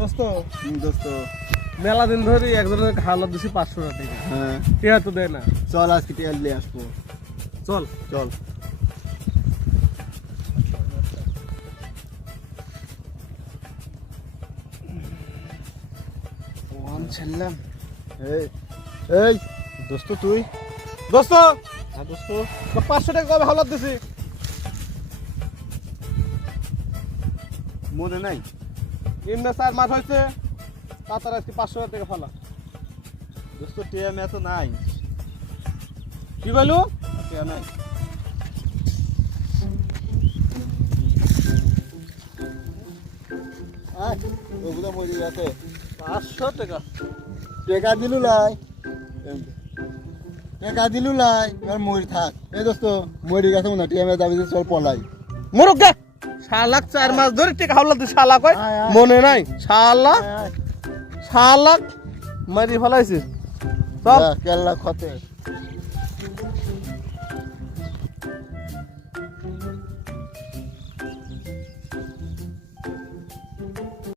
দোস্ত দোস্ত মেলা দিন ধরে একজনের হাওলাত দিছি 500 টাকা। হ্যাঁ টিয়া তো দেয় না। চল আজকে টিয়া নিয়ে আসবো। চল চল ফোন ছিলাম। এই এই দোস্ত তুই দোস্ত হ্যাঁ দোস্ত 500 টাকা কবে হাওলাত দিছি? মনে নাই ইন্না 4 মাস হয়েছে। তাতার আজকে 500 টাকা ফালা। দোস্ত টিয়া মে তো নাই। কি বলু? টিয়া নাই আয় ওগুলো মরে গেছে 500 টাকা। টেকা দিলু লাই টেকা দিলু লাই এবার মরি থাক এই দোস্ত মরে গেছে মনে টিয়া মে যাবি চল পলাই মুরুক গে। শালাক 4 মাস ধরে টাকা হাওলাত দিছি শালা কই? আয়, আয়। মনে নাই শালা আয়, আয়। শালাক মারি ফলাইছিস। চল কেল্লা খতে